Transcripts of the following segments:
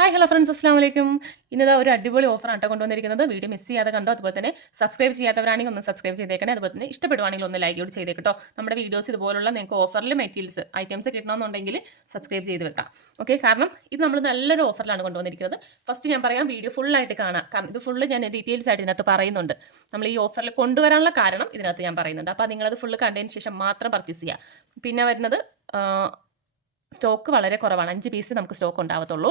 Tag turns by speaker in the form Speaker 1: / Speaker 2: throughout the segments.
Speaker 1: Hi hello friends അസ്സാം വലൈക്കും ഇന്നത് ഒരു അടിപൊളി ഓഫറാണ് കേട്ടോ കൊണ്ടുവന്നിരിക്കുന്നത്. വീഡിയോ മിസ് ചെയ്യാതെ കണ്ടോ? അതുപോലെ തന്നെ സബ്സ്ക്രൈബ് ചെയ്യാത്തവരാണെങ്കിൽ ഒന്ന് സബ്സ്ക്രൈബ് ചെയ്തേക്കണേ. അതുപോലെ തന്നെ ഇഷ്ടപ്പെടുവാണെങ്കിൽ ഒന്ന് ലൈക്ക് കൂടി ചെയ്തേക്കട്ടോ. നമ്മുടെ വീഡിയോസ് ഇതുപോലുള്ള നിങ്ങൾക്ക് ഓഫറിൽ മെറ്റീരിയൽസ് ഐറ്റംസ് കിട്ടണമെന്നുണ്ടെങ്കിൽ സബ്സ്ക്രൈബ് ചെയ്ത് വെക്കാം. ഓക്കെ കാരണം ഇത് നമ്മൾ നല്ലൊരു ഓഫറിലാണ് കൊണ്ടുവന്നിരിക്കുന്നത്. ഫസ്റ്റ് ഞാൻ പറയാം വീഡിയോ ഫുള്ളായിട്ട് കാണാം. കാരണം ഇത് ഫുള്ള് ഞാൻ ഡീറ്റെയിൽസ് ആയിട്ട് ഇതിനകത്ത് പറയുന്നുണ്ട്. നമ്മൾ ഈ ഓഫറിൽ കൊണ്ടുവരാനുള്ള കാരണം ഇതിനകത്ത് ഞാൻ പറയുന്നുണ്ട്. അപ്പോൾ നിങ്ങളത് ഫുള്ള് കണ്ടതിന് ശേഷം മാത്രം പർച്ചേസ് ചെയ്യുക പിന്നെ വരുന്നത് സ്റ്റോക്ക് വളരെ കുറവാണ്. അഞ്ച് പീസ് നമുക്ക് സ്റ്റോക്ക് ഉണ്ടാവത്തുള്ളൂ.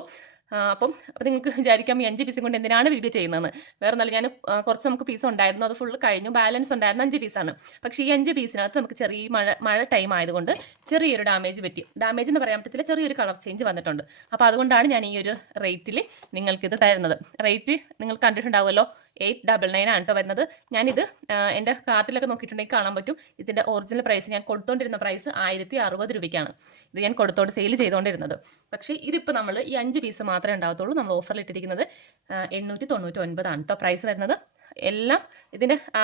Speaker 1: അപ്പം അപ്പം നിങ്ങൾക്ക് വിചാരിക്കാം ഈ അഞ്ച് പീസും കൊണ്ട് എന്തിനാണ് വീഡിയോ ചെയ്യുന്നതെന്ന് വേറെ നല്ല ഞാൻ കുറച്ച് നമുക്ക് പീസ് ഉണ്ടായിരുന്നു. അത് ഫുള്ള് കഴിഞ്ഞു. ബാലൻസ് ഉണ്ടായിരുന്ന അഞ്ച് പീസാണ് പക്ഷേ ഈ അഞ്ച് പീസിനകത്ത് നമുക്ക് ചെറിയ മഴ മഴ ടൈം ആയതുകൊണ്ട് ചെറിയൊരു ഡാമേജ് പറ്റി. ഡാമേജ് എന്ന് പറയാൻ പറ്റത്തില്ല ചെറിയൊരു കളർ ചേഞ്ച് വന്നിട്ടുണ്ട്. അപ്പോൾ അതുകൊണ്ടാണ് ഞാൻ ഈ ഒരു റേറ്റിൽ നിങ്ങൾക്കിത് തരുന്നത്. റേറ്റ് നിങ്ങൾ കണ്ടിട്ടുണ്ടാവുമല്ലോ? എയ്റ്റ് ഡബിൾ നയൻ ആണ് കേട്ടോ വരുന്നത്. ഞാനിത് എന്റെ കാർട്ടിലൊക്കെ നോക്കിയിട്ടുണ്ടെങ്കിൽ കാണാൻ പറ്റും. ഇതിന്റെ ഒറിജിനൽ പ്രൈസ് ഞാൻ കൊടുത്തോണ്ടിരുന്ന പ്രൈസ് ആയിരത്തി അറുപത് രൂപയ്ക്കാണ് ഇത് ഞാൻ കൊടുത്തോണ്ട് സെയിൽ ചെയ്തുകൊണ്ടിരുന്നത് പക്ഷേ ഇതിപ്പോൾ നമ്മൾ ഈ അഞ്ച് പീസ് മാത്രമേ ഉണ്ടാകത്തുള്ളൂ. നമ്മൾ ഓഫറിൽ ഇട്ടിരിക്കുന്നത് എണ്ണൂറ്റി തൊണ്ണൂറ്റി ഒൻപതാണ് കേട്ടോ പ്രൈസ് വരുന്നത്. എല്ലാം ഇതിന്റെ ആ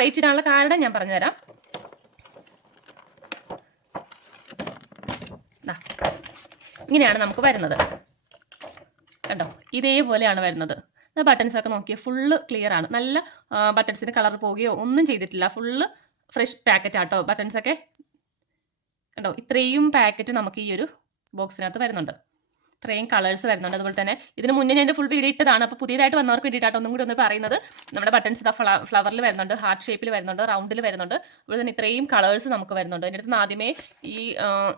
Speaker 1: റേറ്റ് ഇടാനുള്ള കാരണം ഞാൻ പറഞ്ഞുതരാം. ഇങ്ങനെയാണ് നമുക്ക് വരുന്നത്. കണ്ടോ? ഇതേപോലെയാണ് വരുന്നത്. ബട്ടൺസൊക്കെ നോക്കിയാൽ ഫുള്ള് ക്ലിയർ ആണ്. നല്ല ബട്ടൺസിന് കളർ പോവുകയോ ഒന്നും ചെയ്തിട്ടില്ല. ഫുള്ള് ഫ്രഷ് പാക്കറ്റ് ആട്ടോ ബട്ടൺസൊക്കെ കണ്ടോ? ഇത്രയും പാക്കറ്റ് നമുക്ക് ഈ ഒരു ബോക്സിനകത്ത് വരുന്നുണ്ട്. ഇത്രയും കളേഴ്സ് വരുന്നുണ്ട്. അതുപോലെ തന്നെ ഇതിന് മുന്നേ ഞാൻ ഫുൾ വീഡിയോ ഇട്ടതാണ്. അപ്പോൾ പുതിയതായിട്ട് വന്നവർക്ക് വേണ്ടിയിട്ടാണ് ഒന്നും കൂടി ഒന്ന് പറയുന്നത്. നമ്മുടെ ബട്ടൺസ് ഇതാ ഫ്ല ഫ്ലവറിൽ വരുന്നുണ്ട് ഹാർട്ട് ഷേപ്പിൽ വരുന്നുണ്ട് റൗണ്ടിൽ വരുന്നുണ്ട്. അതുപോലെ തന്നെ ഇത്രയും കളേഴ്സ് നമുക്ക് വരുന്നുണ്ട്. എന്റെ അടുത്ത് ആദ്യമേ ഈ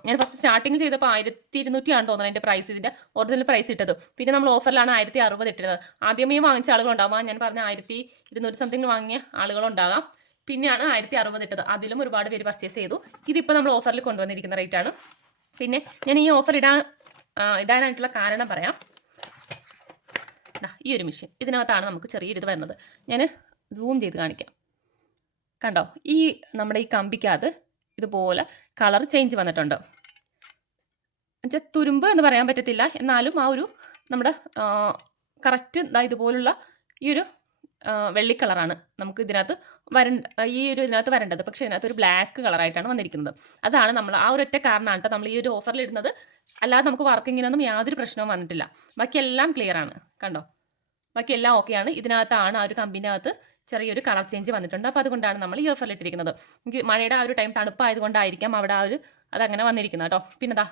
Speaker 1: ഞാൻ ഫസ്റ്റ് സ്റ്റാർട്ടിങ് ചെയ്തപ്പോൾ ആയിരത്തി ഇരുന്നൂറ്റിയാണ് തോന്നുന്നത് എന്റെ പ്രൈസ് ഇതിന്റെ ഒറിജിനൽ പ്രൈസ് ഇട്ടത്. പിന്നെ നമ്മൾ ഓഫറിലാണ് ആയിരത്തി അറുപത് ഇട്ടത് ആദ്യമേ വാങ്ങിച്ച ആളുകളുണ്ടാവാം ഞാൻ പറഞ്ഞ ആയിരത്തി ഇരുന്നൂറ്റി സംതിങ് വാങ്ങിയ ആളുകളുണ്ടാകാം പിന്നെയാണ് ആയിരത്തി അറുപത് ഇട്ടത്. അതിലും ഒരുപാട് പേര് പർച്ചേസ് ചെയ്തു. ഇതിപ്പോൾ നമ്മൾ ഓഫറിൽ കൊണ്ടുവന്നിരിക്കുന്ന റേറ്റാണ് പിന്നെ ഞാൻ ഈ ഓഫർ ഇടാൻ ഇടാനായിട്ടുള്ള കാരണം പറയാം. ഈ ഒരു മെഷീൻ ഇതിനകത്താണ് നമുക്ക് ചെറിയൊരിത് വരുന്നത്. ഞാൻ സൂം ചെയ്ത് കാണിക്കാം. കണ്ടോ? ഈ നമ്മുടെ ഈ കമ്പിക്കകത്ത് ഇതുപോലെ കളർ ചേഞ്ച് വന്നിട്ടുണ്ട്. എന്നുവെച്ചാൽ തുരുമ്പ് എന്ന് പറയാൻ പറ്റത്തില്ല. എന്നാലും ആ ഒരു നമ്മുടെ കറക്റ്റ് ഇതുപോലുള്ള ഈ ഒരു വെള്ളിക്കളറാണ് നമുക്ക് ഇതിനകത്ത് വരണ്ട ഈ ഒരു ഇതിനകത്ത് വരേണ്ടത്. പക്ഷേ ഇതിനകത്ത് ഒരു ബ്ലാക്ക് കളറായിട്ടാണ് വന്നിരിക്കുന്നത്. അതാണ് നമ്മൾ ആ ഒരു ഒറ്റ കാരണമാണ് കേട്ടോ നമ്മൾ ഈ ഒരു ഓഫറിൽ ഇടുന്നത്. അല്ലാതെ നമുക്ക് വർക്കിങ്ങിനൊന്നും യാതൊരു പ്രശ്നവും വന്നിട്ടില്ല. ബാക്കി എല്ലാം ക്ലിയർ ആണ്. കണ്ടോ? ബാക്കി എല്ലാം ഓക്കെയാണ് ഇതിനകത്താണ് ആ ഒരു കമ്പിനകത്ത് ചെറിയൊരു കളർ ചേഞ്ച് വന്നിട്ടുണ്ട്. അപ്പോൾ അതുകൊണ്ടാണ് നമ്മൾ ഈ ഓഫറിൽ ഇട്ടിരിക്കുന്നത്. എനിക്ക് മഴയുടെ ആ ഒരു ടൈം തണുപ്പായതുകൊണ്ടായിരിക്കാം അവിടെ ആ ഒരു അതങ്ങനെ വന്നിരിക്കുന്നത് കേട്ടോ പിന്നെ ദാ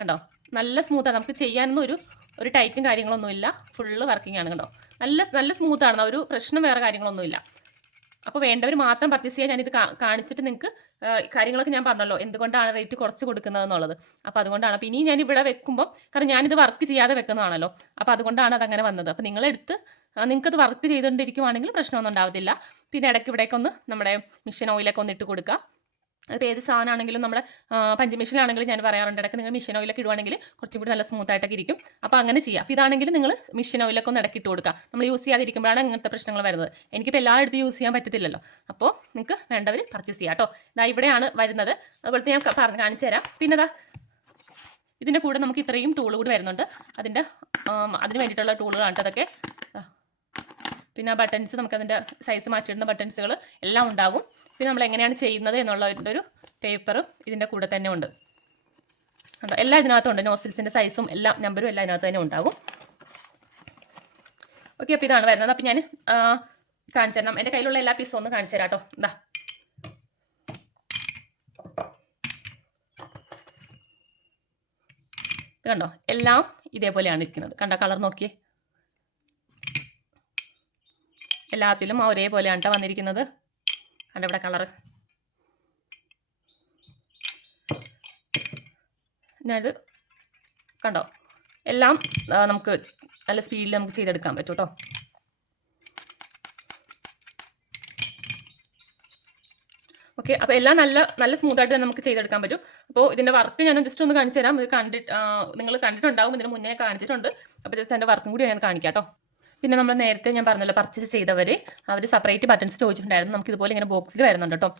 Speaker 1: കണ്ടോ? നല്ല സ്മൂത്താണ് നമുക്ക് ചെയ്യാനൊന്നും ഒരു ഒരു ടൈറ്റും കാര്യങ്ങളൊന്നുമില്ല. ഫുള്ള് വർക്കിംഗ് ആണ് കണ്ടോ? നല്ല നല്ല സ്മൂത്താണ് ഒരു പ്രശ്നം വേറെ കാര്യങ്ങളൊന്നുമില്ല. അപ്പോൾ വേണ്ടവർ മാത്രം പർച്ചേസ് ചെയ്യാൻ ഞാനിത് കാണിച്ചിട്ട് നിങ്ങൾക്ക് കാര്യങ്ങളൊക്കെ ഞാൻ പറഞ്ഞല്ലോ. എന്തുകൊണ്ടാണ് റേറ്റ് കുറച്ച് കൊടുക്കുന്നത് എന്നുള്ളത്. അപ്പോൾ അതുകൊണ്ടാണ്. അപ്പോൾ ഇനി ഞാൻ ഇവിടെ വെക്കുമ്പോൾ കാരണം ഞാനിത് വർക്ക് ചെയ്യാതെ വെക്കുന്നതാണല്ലോ. അപ്പോൾ അതുകൊണ്ടാണ് അതങ്ങനെ വന്നത്. അപ്പോൾ നിങ്ങളെടുത്ത് നിങ്ങൾക്കത് വർക്ക് ചെയ്തുകൊണ്ടിരിക്കുവാണെങ്കിൽ പ്രശ്നമൊന്നും ഉണ്ടാവത്തില്ല. പിന്നെ ഇടയ്ക്ക് ഇവിടേക്കൊന്ന് നമ്മുടെ മിഷൻ ഓയിലൊക്കെ ഒന്ന് ഇട്ട് കൊടുക്കുക. അതിപ്പോൾ ഏത് സാധനമാണെങ്കിലും നമ്മുടെ പഞ്ചമിഷനാണെങ്കിലും ഞാൻ പറയാറുണ്ട്. ഇടയ്ക്ക് നിങ്ങൾ മിഷൻ ഓയിലൊക്കെ ഇടുവാണെങ്കിൽ കുറച്ചും കൂടി നല്ല സ്മൂത്ത് ആയിട്ടൊക്കെ ഇരിക്കും. അപ്പോൾ അങ്ങനെ ചെയ്യാം. അപ്പോൾ ഇതാണെങ്കിൽ നിങ്ങൾ മിഷൻ ഓയിലൊക്കെ ഒന്ന് ഇടയ്ക്ക് ഇട്ട് കൊടുക്കുക. നമ്മൾ യൂസ് ചെയ്യാതിരിക്കുമ്പോഴാണ് ഇങ്ങനത്തെ പ്രശ്നങ്ങൾ വരുന്നത്. എനിക്കിപ്പോൾ എല്ലായിടത്തും യൂസ് ചെയ്യാൻ പറ്റത്തില്ലല്ലോ. അപ്പോൾ നിങ്ങൾക്ക് വേണ്ടവർ പർച്ചേസ് ചെയ്യാം കേട്ടോ. ഇതാ ഇവിടെയാണ് വരുന്നത്. അതുപോലെ ഞാൻ പറഞ്ഞ് കാണിച്ചു തരാം. പിന്നെ ദാ ഇതിന്റെ കൂടെ നമുക്ക് ഇത്രയും ടൂൾ കൂടി വരുന്നുണ്ട്. അതിന്റെ അതിന് വേണ്ടിയിട്ടുള്ള ടൂളുകളാണ് അതൊക്കെ. പിന്നെ ബട്ടൺസ് നമുക്കതിന്റെ സൈസ് മാറ്റിയിടുന്ന ബട്ടൺസുകൾ എല്ലാം ഉണ്ടാകും. പിന്നെ നമ്മൾ എങ്ങനെയാണ് ചെയ്യുന്നത് എന്നുള്ളതിന്റെ ഒരു പേപ്പറും ഇതിന്റെ കൂടെ തന്നെ ഉണ്ട്. കണ്ടോ? എല്ലാം ഇതിനകത്തും ഉണ്ട് നോസിൽസിന്റെ സൈസും എല്ലാം നമ്പറും എല്ലാം ഇതിനകത്ത് തന്നെ ഉണ്ടാകും. ഓക്കെ അപ്പോൾ ഇതാണ് വരുന്നത്. അപ്പോൾ ഞാൻ കാണിച്ചു തരണം എന്റെ കയ്യിലുള്ള എല്ലാ പീസും ഒന്ന് കാണിച്ചു തരാം കേട്ടോ. എന്താ കണ്ടോ? എല്ലാം ഇതേപോലെയാണ് ഇരിക്കുന്നത്. കണ്ടോ? കളർ നോക്കിയേ. എല്ലാത്തിലും ഒരേപോലെയാണ് കേട്ടോ വന്നിരിക്കുന്നത്. കണ്ടോ ഇവിടെ കളറ്? ഞാനിത് കണ്ടോ? എല്ലാം നമുക്ക് നല്ല സ്പീഡിൽ നമുക്ക് ചെയ്തെടുക്കാൻ പറ്റും കേട്ടോ. ഓക്കെ അപ്പോൾ എല്ലാം നല്ല നല്ല സ്മൂത്തായിട്ട് നമുക്ക് ചെയ്തെടുക്കാൻ പറ്റും. അപ്പോൾ ഇതിന്റെ വർക്ക് ഞാൻ ജസ്റ്റ് ഒന്ന് കാണിച്ചു തരാം. ഇത് കണ്ടിട്ട് നിങ്ങൾ കണ്ടിട്ടുണ്ടാകും ഇതിന് മുന്നേ കാണിച്ചിട്ടുണ്ട്. അപ്പോൾ ജസ്റ്റ് എന്റെ വർക്കും കൂടി ഞാൻ കാണിക്കാം കേട്ടോ. പിന്നെ നമ്മൾ നേരത്തെ ഞാൻ പറഞ്ഞല്ലോ പർച്ചേസ് ചെയ്തവർ അവർ സെപ്പറേറ്റ് ബട്ടൺസ് ചോദിച്ചിട്ടുണ്ടായിരുന്നു. നമുക്ക് ഇതുപോലെ ഇങ്ങനെ ബോക്സിൽ വരുന്നുണ്ട് കേട്ടോ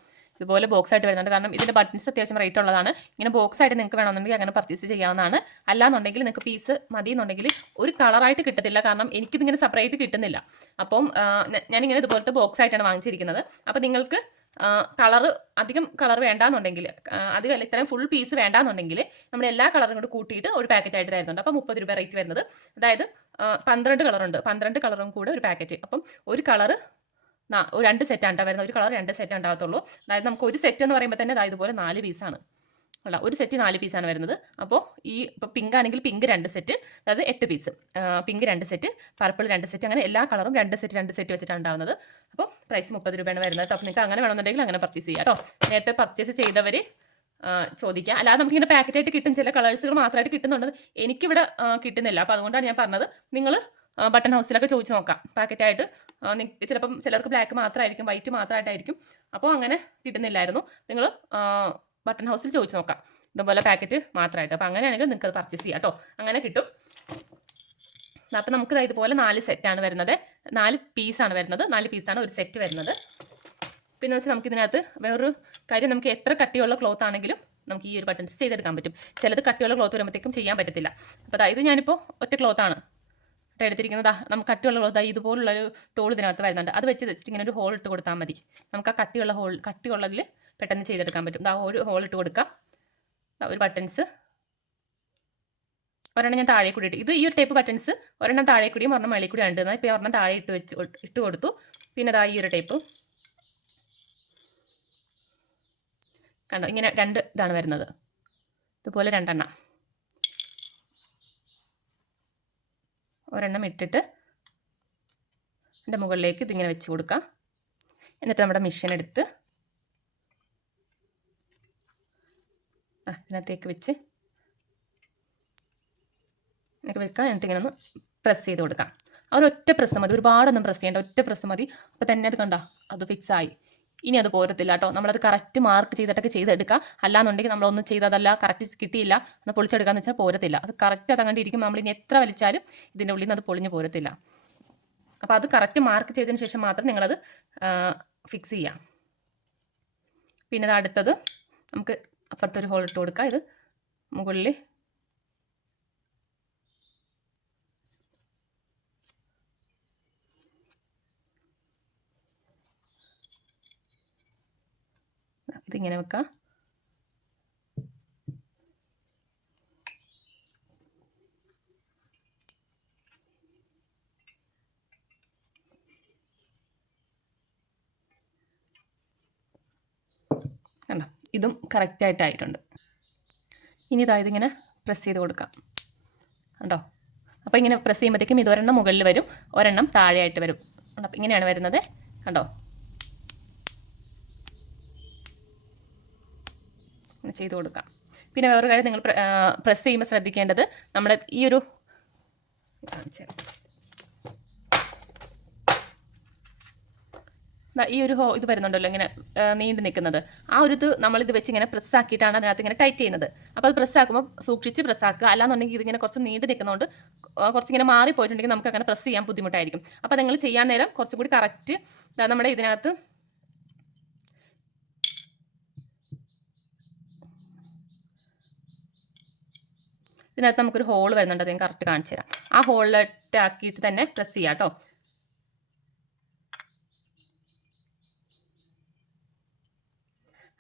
Speaker 1: ഇതുപോലെ ബോക്സ് ആയിട്ട് വരുന്നുണ്ട്. കാരണം ഇതിന്റെ ബട്ടൺസ് അത്യാവശ്യം റേറ്റ് ഉള്ളതാണ്. ഇങ്ങനെ ബോക്സ് ആയിട്ട് നിങ്ങൾക്ക് വേണമെന്നുണ്ടെങ്കിൽ അങ്ങനെ പർച്ചേസ് ചെയ്യാവുന്നതാണ്. അല്ലാന്നുണ്ടെങ്കിൽ നിങ്ങൾക്ക് പീസ് മതി എന്നുണ്ടെങ്കിൽ ഒരു കളറായിട്ട് കിട്ടത്തില്ല. കാരണം എനിക്കിതിങ്ങനെ സെപ്പറേറ്റ് കിട്ടുന്നില്ല. അപ്പം ഞാനിങ്ങനെ ഇതുപോലത്തെ ബോക്സ് ആയിട്ടാണ് വാങ്ങിച്ചിരിക്കുന്നത്. അപ്പം നിങ്ങൾക്ക് കളറ് അധികം കളർ വേണ്ടാന്നുണ്ടെങ്കിൽ അധികം അല്ല ഇത്രയും ഫുൾ പീസ് വേണ്ടാന്നുണ്ടെങ്കിൽ നമ്മൾ എല്ലാ കളറും കൂടി കൂട്ടിയിട്ട് ഒരു പാക്കറ്റ് ആയിട്ട് തരുന്നുണ്ട്. അപ്പോൾ മുപ്പത് രൂപ റേറ്റ് വരുന്നത്. അതായത് പന്ത്രണ്ട് കളറുണ്ട് പന്ത്രണ്ട് കളറും കൂടെ ഒരു പാക്കറ്റ് അപ്പം ഒരു കളറ് രണ്ട് സെറ്റ് ആണ്ടാ വരുന്നത്. ഒരു കളർ രണ്ട് സെറ്റ് ഉണ്ടാകത്തുള്ളൂ. അതായത് നമുക്ക് ഒരു സെറ്റ് എന്ന് പറയുമ്പോൾ തന്നെ അതായത് ഇതുപോലെ നാല് പീസാണ് അല്ല ഒരു സെറ്റ് നാല് പീസാണ് വരുന്നത്. അപ്പോൾ ഈ ഇപ്പോൾ പിങ്ക് ആണെങ്കിൽ പിങ്ക് രണ്ട് സെറ്റ് അതായത് എട്ട് പീസ് പിങ്ക് രണ്ട് സെറ്റ് പർപ്പിൾ രണ്ട് സെറ്റ് അങ്ങനെ എല്ലാ കളറും രണ്ട് സെറ്റ് രണ്ട് സെറ്റ് വെച്ചിട്ടാണ് ഉണ്ടാവുന്നത്. അപ്പോൾ പ്രൈസ് മുപ്പത് രൂപയാണ് വരുന്നത്. അപ്പോൾ നിങ്ങൾക്ക് അങ്ങനെ വേണമെന്നുണ്ടെങ്കിൽ അങ്ങനെ പർച്ചേസ് ചെയ്യാം കേട്ടോ നേരത്തെ പർച്ചേസ് ചെയ്തവർ ചോദിക്കുക അല്ലാതെ നമുക്ക് നമുക്കിങ്ങനെ പാക്കറ്റായിട്ട് കിട്ടും. ചില കളേഴ്സുകൾ മാത്രമായിട്ട് കിട്ടുന്നുണ്ട്. എനിക്കിവിടെ കിട്ടുന്നില്ല. അപ്പോൾ അതുകൊണ്ടാണ് ഞാൻ പറഞ്ഞത്. നിങ്ങൾ ബട്ടൺ ഹൗസിലൊക്കെ ചോദിച്ചു നോക്കാം. പാക്കറ്റായിട്ട് ചിലപ്പം ചിലർക്ക് ബ്ലാക്ക് മാത്രമായിരിക്കും വൈറ്റ് മാത്രമായിട്ടായിരിക്കും. അപ്പോൾ അങ്ങനെ കിട്ടുന്നില്ലായിരുന്നു. നിങ്ങൾ ബട്ടൺ ഹൗസിൽ ചോദിച്ചു നോക്കാം. ഇതുപോലെ പാക്കറ്റ് മാത്രമായിട്ട്. അപ്പോൾ അങ്ങനെയാണെങ്കിൽ നിങ്ങൾക്ക് പർച്ചേസ് ചെയ്യാം കേട്ടോ. അങ്ങനെ കിട്ടും. അപ്പോൾ നമുക്ക് ഇതുപോലെ നാല് സെറ്റാണ് വരുന്നത്. നാല് പീസാണ് വരുന്നത്. നാല് പീസാണ് ഒരു സെറ്റ് വരുന്നത്. പിന്നെ വെച്ചാൽ നമുക്ക് ഇതിനകത്ത് വേറൊരു കാര്യം നമുക്ക് എത്ര കട്ടിയുള്ള ക്ലോത്ത് ആണെങ്കിലും നമുക്ക് ഈ ഒരു ബട്ടൺസ് ചെയ്തെടുക്കാൻ പറ്റും. ചിലത് കട്ടിയുള്ള ക്ലോത്ത് വരുമ്പോഴത്തേക്കും ചെയ്യാൻ പറ്റത്തില്ല. അപ്പോൾ അതായത് ഞാനിപ്പോൾ ഒറ്റ ക്ലോത്താണ് എടുത്തിരിക്കുന്നത്. നമുക്ക് കട്ടിയുള്ള ക്ലോത്ത് ഇതുപോലുള്ളൊരു ടോൾ ഇതിനകത്ത് വരുന്നുണ്ട്. അത് വെച്ച് ജസ്റ്റ് ഇങ്ങനെ ഒരു ഹോൾ ഇട്ട് കൊടുത്താൽ മതി. നമുക്ക് ആ കട്ടിയുള്ള ഹോൾ കട്ടിയുള്ളതിൽ പെട്ടെന്ന് ചെയ്തെടുക്കാൻ പറ്റും. ദാ ഒരു ഹോൾ ഇട്ട് കൊടുക്കാം. ഒരു ബട്ടൺസ് ഒരെണ്ണം ഞാൻ താഴെ കൂടി ഇട്ട്. ഇത് ഈ ഒരു ടൈപ്പ് ബട്ടൺസ് ഒരെണ്ണം താഴെ കൂടിയും ഒരെണ്ണം മേളിൽ കൂടി ഉണ്ട് ഇപ്പോൾ ഒരെണ്ണം താഴെ ഇട്ട് വെച്ച് ഇട്ട് കൊടുത്തു. പിന്നെ ദാ ഈ ഒരു ടൈപ്പ് കണ്ടോ? ഇങ്ങനെ രണ്ട് ഇതാണ് വരുന്നത്. ഇതുപോലെ രണ്ടെണ്ണം. ഒരെണ്ണം ഇട്ടിട്ട് എന്റെ മുകളിലേക്ക് ഇതിങ്ങനെ വെച്ച് കൊടുക്കാം. എന്നിട്ട് നമ്മുടെ മിഷൻ എടുത്ത് ആ ഇതിനകത്തേക്ക് വെച്ച് ഇങ്ങനെ വെക്കാം. എന്നിട്ട് ഇങ്ങനെ ഒന്ന് പ്രസ് ചെയ്ത് കൊടുക്കാം. ആ ഒറ്റ പ്രസ് മതി. ഒരുപാടൊന്നും പ്രസ് ചെയ്യേണ്ട. ഒറ്റ പ്രസ് മതി. അപ്പോൾ തന്നെ അത് കണ്ടോ? അത് ഫിക്സ് ആയി. ഇനി അത് പോരത്തില്ല കേട്ടോ. നമ്മളത് കറക്റ്റ് മാർക്ക് ചെയ്തിട്ടൊക്കെ ചെയ്തെടുക്കുക. അല്ലാന്നുണ്ടെങ്കിൽ നമ്മളൊന്നും ചെയ്തതല്ല കറക്റ്റ് കിട്ടിയില്ല. എന്ന് പൊളിച്ചെടുക്കാന്ന് വെച്ചാൽ പോരത്തില്ല. അത് കറക്റ്റ് അതങ്ങോട്ട് ഇരിക്കും നമ്മൾ ഇനി എത്ര വലിച്ചാലും ഇതിന്റെ ഉള്ളിൽ നിന്ന് അത് പൊളിഞ്ഞു പോരത്തില്ല. അപ്പോൾ അത് കറക്റ്റ് മാർക്ക് ചെയ്തതിന് ശേഷം മാത്രം നിങ്ങളത് ഫിക്സ് ചെയ്യാം. പിന്നെ അത് അടുത്തത് നമുക്ക് അപ്പുറത്തൊരു ഹോൾ ഇട്ട് കൊടുക്കാം. ഇത് മുകളിൽ ഇതിങ്ങനെ വെക്കാം. കണ്ടോ? ഇതും കറക്റ്റായിട്ടായിട്ടുണ്ട് ഇനി ഇതാ ഇതിങ്ങനെ പ്രസ് ചെയ്ത് കൊടുക്കാം. കണ്ടോ? അപ്പോൾ ഇങ്ങനെ പ്രസ് ചെയ്യുമ്പോഴത്തേക്കും ഇതൊരെണ്ണം മുകളിൽ വരും ഒരെണ്ണം താഴെയായിട്ട് വരും. അപ്പോൾ ഇങ്ങനെയാണ് വരുന്നത്. കണ്ടോ? ചെയ്ത് കൊടുക്കാം. പിന്നെ വേറൊരു കാര്യം നിങ്ങൾ പ്രസ് ചെയ്യുമ്പോൾ ശ്രദ്ധിക്കേണ്ടത് നമ്മുടെ ഈ ഒരു ഈ ഒരു ഹോ ഇത് വരുന്നുണ്ടല്ലോ ഇങ്ങനെ നീണ്ടു നിൽക്കുന്നത്. ആ ഒരു ഇത് നമ്മളിത് വെച്ച് ഇങ്ങനെ പ്രസ് ആക്കിയിട്ടാണ് അതിനകത്ത് ഇങ്ങനെ ടൈറ്റ് ചെയ്യുന്നത്. അപ്പോൾ അത് പ്രസ് ആക്കുമ്പോൾ സൂക്ഷിച്ച് പ്രസ് ആക്കുക. അല്ലാന്നുണ്ടെങ്കിൽ ഇതിങ്ങനെ കുറച്ച് നീണ്ടു നിൽക്കുന്നതുകൊണ്ട് കുറച്ചിങ്ങനെ മാറിപ്പോയിട്ടുണ്ടെങ്കിൽ നമുക്ക് അങ്ങനെ പ്രസ് ചെയ്യാൻ ബുദ്ധിമുട്ടായിരിക്കും. അപ്പോൾ നിങ്ങൾ ചെയ്യാൻ നേരം കുറച്ചും കൂടി കറക്റ്റ് നമ്മുടെ ഇതിനകത്ത് ഇതിനകത്ത് നമുക്കൊരു ഹോൾ വരുന്നുണ്ട് അത് കറക്റ്റ് കാണിച്ചു തരാം. ആ ഹോളിലിട്ട് ആക്കിയിട്ട് തന്നെ പ്രസ് ചെയ്യാം കേട്ടോ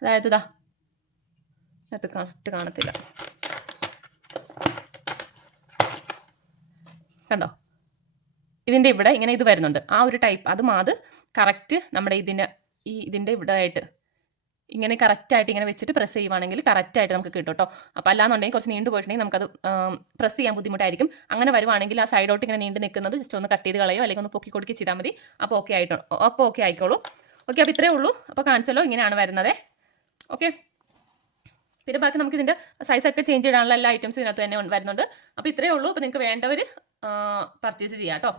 Speaker 1: അതായത് ഇതാ ഇതിനകത്ത് കറക്റ്റ് കാണത്തില്ല. കണ്ടോ? ഇതിന്റെ ഇവിടെ ഇങ്ങനെ ഇത് വരുന്നുണ്ട്. ആ ഒരു ടൈപ്പ് അതും അത് കറക്റ്റ് നമ്മുടെ ഇതിന്റെ ഈ ഇതിന്റെ ഇവിടെ ആയിട്ട് ഇങ്ങനെ കറക്റ്റായിട്ട് ഇങ്ങനെ വെച്ചിട്ട് പ്രസ് ചെയ്യുവാണെങ്കിൽ കറക്റ്റായിട്ട് നമുക്ക് കിട്ടും കേട്ടോ അപ്പോൾ അല്ലാന്നുണ്ടെങ്കിൽ കുറച്ച് നീണ്ടു പോയിട്ടുണ്ടെങ്കിൽ നമുക്കത് പ്രസ് ചെയ്യാൻ ബുദ്ധിമുട്ടായിരിക്കും. അങ്ങനെ വരുവാണെങ്കിൽ ആ സൈഡോട്ട് ഇങ്ങനെ നീണ്ടു നിൽക്കുന്നത് ജസ്റ്റ് ഒന്ന് കട്ട് ചെയ്ത് കളയോ അല്ലെങ്കിൽ ഒന്ന് പൊക്കി കൊടുക്കി ചെയ്താൽ മതി. അപ്പോൾ ഓക്കെ ആയിട്ടോ അപ്പോൾ ഓക്കെ ആയിക്കോളൂ. ഓക്കെ അപ്പോൾ ഇത്രയേ ഉള്ളൂ. അപ്പോൾ കാണിച്ചല്ലോ ഇങ്ങനെയാണ് വരുന്നത്. ഓക്കെ പിന്നെ ബാക്കി നമുക്ക് ഇതിന്റെ സൈസൊക്കെ ചേഞ്ച് ചെയ്യാനുള്ള എല്ലാ ഐറ്റംസും ഇതിനകത്ത് തന്നെ വരുന്നുണ്ട്. അപ്പോൾ ഇത്രയേ ഉള്ളൂ. അപ്പോൾ നിങ്ങൾക്ക് വേണ്ടവർ പർച്ചേസ് ചെയ്യാം കേട്ടോ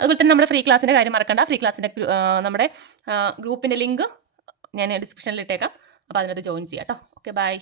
Speaker 1: അതുപോലെ തന്നെ നമ്മുടെ ഫ്രീ ക്ലാസ്സിന്റെ കാര്യം മറക്കണ്ട. ഫ്രീ ക്ലാസ്സിന്റെ നമ്മുടെ ഗ്രൂപ്പിന്റെ ലിങ്ക് ഞാൻ ഡിസ്ക്രിപ്ഷനിൽ ഇട്ടേക്കാം. അപ്പോൾ അതിനകത്ത് ജോയിൻ ചെയ്യാം കേട്ടോ ഓക്കെ ബൈ